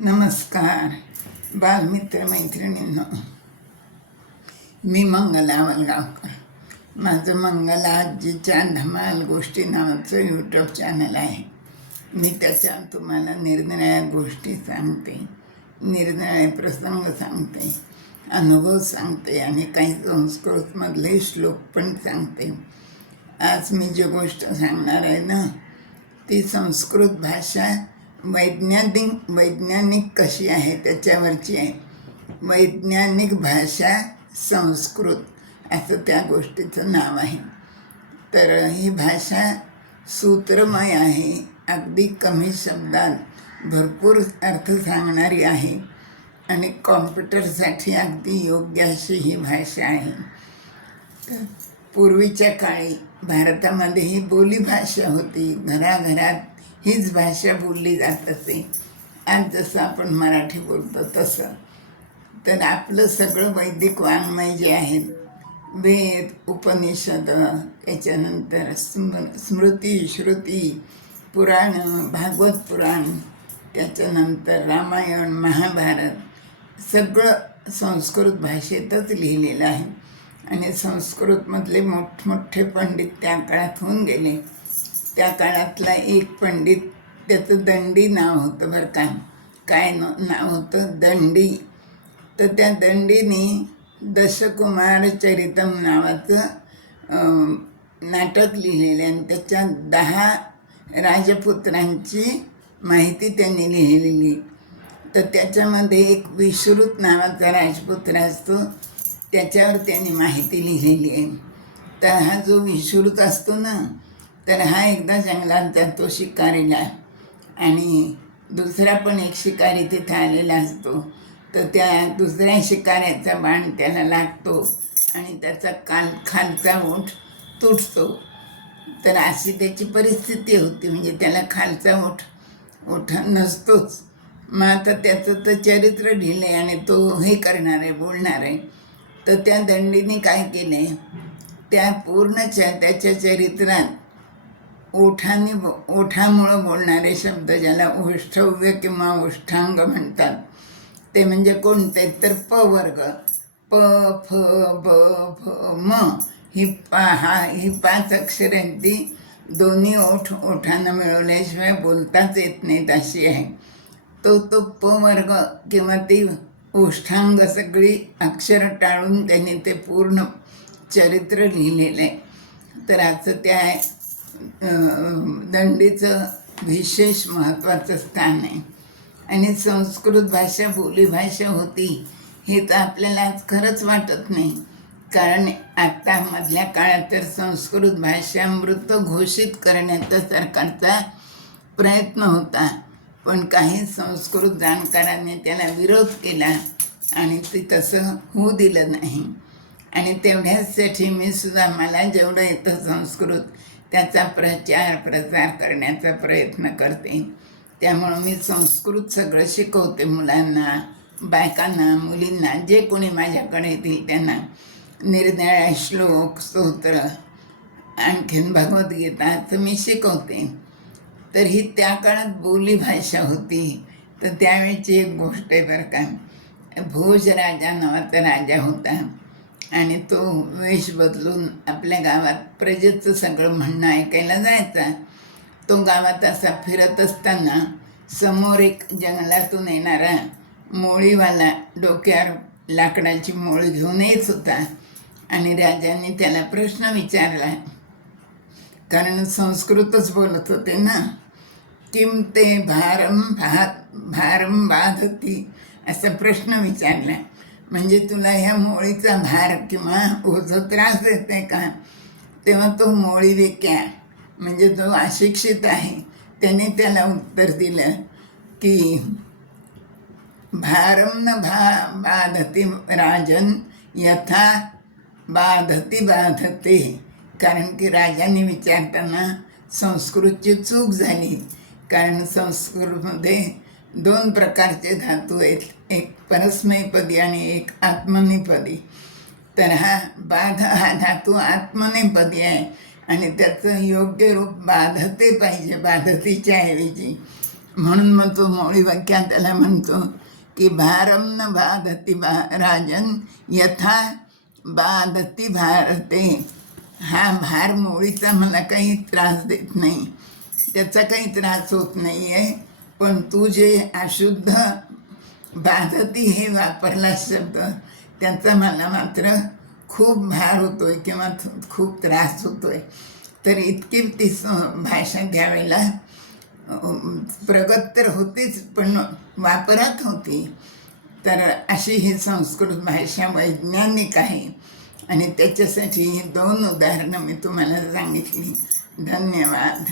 नमस्कार बालमित्र मैत्रिणींनो, मी मंगला वलगावकर. माझं मंगला आजीच्या धमाल गोष्टी नावाचं यूट्यूब चॅनल आहे. मी त्याच्यात तुम्हाला निरनिराळ्या गोष्टी सांगते, निरनिराळे प्रसंग सांगते, अनुभव सांगते आणि काही संस्कृतमधले श्लोक पण सांगते. आज मी जी गोष्ट सांगणार आहे ना, ती संस्कृत भाषा वैज्ञानिक कशी आहे त्याच्यावरची आहे. वैज्ञानिक भाषा संस्कृत असं त्या गोष्टीचं नाव आहे. तर ही भाषा सूत्रमय आहे, अगदी कमी शब्दात भरपूर अर्थ सांगणारी आहे आणि कॉम्प्युटरसाठी अगदी योग्य अशी ही भाषा आहे. तर पूर्वीच्या काळी भारतामध्ये ही बोलीभाषा होती. घराघरात हीच भाषा बोलली जात असे. आज जसं आपण मराठी बोलतो तसं. तर आपलं सगळं वैदिक वाङ्मय जे आहेत, वेद, उपनिषद, त्याच्यानंतर स्मृती, श्रुती, पुराण, भागवत पुराण, त्याच्यानंतर रामायण, महाभारत सगळं संस्कृत भाषेतच लिहिलेलं आहे. आणि संस्कृतमधले मोठमोठे पंडित त्या काळात होऊन गेले. त्या काळातला एक पंडित, त्याचं दंडी नाव होतं बरं का. काय नाव होतं? दंडी. तर त्या दंडीने दशकुमार चरितम नावाचं नाटक लिहिलेलं आहे आणि त्याच्यात 10 राजपुत्रांची माहिती त्यांनी लिहिलेली. तर त्याच्यामध्ये एक विश्रुत नावाचा राजपुत्र असतो, त्याच्यावर त्यांनी माहिती लिहिलेली आहे. तर हा जो विश्रुत असतो ना, तर हा एकदा जंगलात जातो शिकारीला आणि दुसरा पण एक शिकारी तिथे आलेला असतो. तर त्या दुसऱ्या शिकाऱ्याचा बाण त्याला लागतो आणि त्याचा खालचा ओठ तुटतो. तर अशी त्याची परिस्थिती होती, म्हणजे त्याला खालचा ओठ नसतोच. मग आता त्याचं तर चरित्र लिहिलं आहे आणि तो हे करणार आहे, बोलणार आहे. तर त्या दंडीने काय केले, त्या पूर्ण त्याच्या चरित्रात ओठामुळं बोलणारे शब्द, ज्याला ओष्ठव्य किंवा ओष्ठांग म्हणतात, ते म्हणजे कोणते तर प वर्ग, प, फ, ब, फ, म ही 5 अक्षरांची दोन्ही ओठानं मिळवल्याशिवाय बोलताच येत नाहीत अशी आहे. तो प वर्ग किंवा ती ओष्ठांग सगळी अक्षरं टाळून त्यांनी ते पूर्ण चरित्र लिहिलेलं आहे. तर असं त्या दंडीचं विशेष महत्त्वाचं स्थान आहे. आणि संस्कृत भाषा बोलीभाषा होती हे तर आपल्याला आज खरंच वाटत नाही, कारण आत्ता मधल्या काळात तर संस्कृत भाषा मृत घोषित करण्याचा सरकारचा प्रयत्न होता. पण काही संस्कृत जाणकारांनी त्याला विरोध केला आणि ते तसं होऊ दिलं नाही. आणि तेवढ्याचसाठी मी सुद्धा मला जेवढं येतं संस्कृत त्याचा प्रचार प्रसार करण्याचा प्रयत्न करते. त्यामुळं मी संस्कृत सगळं शिकवते मुलांना, बायकांना, मुलींना, जे कोणी माझ्याकडे येतील त्यांना. निरनिराळे श्लोक, स्तोत्र, आणखीन भगवद्गीता असं मी शिकवते. तर ही त्या काळात बोलीभाषा होती. तर त्यावेळेची एक गोष्ट आहे बरं का. भोजराजा नावाचा राजा होता आणि तो वेश बदलून आपल्या गावात प्रजेचं सगळं म्हणणं ऐकायला जायचा. तो गावात असा फिरत असताना समोर एक जंगलातून येणारा मोळीवाला डोक्यावर लाकडाची मोळी घेऊन येत होता आणि राजाने त्याला प्रश्न विचारला, कारण संस्कृतच बोलत होते ना. किम ते भारम बाधती असा प्रश्न विचारला. म्हणजे तुला ह्या मोळीचा भार किंवा ओझं त्रास देते का? तेव्हा तो मोळी विक्या, म्हणजे जो अशिक्षित आहे, त्याने त्याला उत्तर दिलं की भारम न बाधती राजन यथा बाधते. कारण की राजाने विचारताना संस्कृतची चूक झाली, कारण संस्कृतमध्ये 2 प्रकारचे धातू आहेत, एक परस्मैपदी आणि एक आत्मनेपदी. तर हा धातू आत्मनेपदी आहे आणि त्याचं योग्य रूप बाधते पाहिजे, बाधतीच्या ऐवजी. म्हणून मग तो मोळी वाक्यात त्याला म्हणतो की भारम न बाधती राजन यथा बाधती भारते. हा भार मोळीचा मला काही त्रास देत नाही, त्याचा काही त्रास होत नाही आहे. पण तू जे अशुद्ध बाधती हे वापरला शब्द, त्याचा मला मात्र खूप भार होतोय किंवा खूप त्रास होतोय. तर इतकी ती भाषा त्यावेळेला प्रगत तर होतीच, पण वापरात होती. तर अशी ही संस्कृत भाषा वैज्ञानिक आहे आणि त्याच्यासाठी ही 2 उदाहरणं मी तुम्हाला सांगितली. धन्यवाद.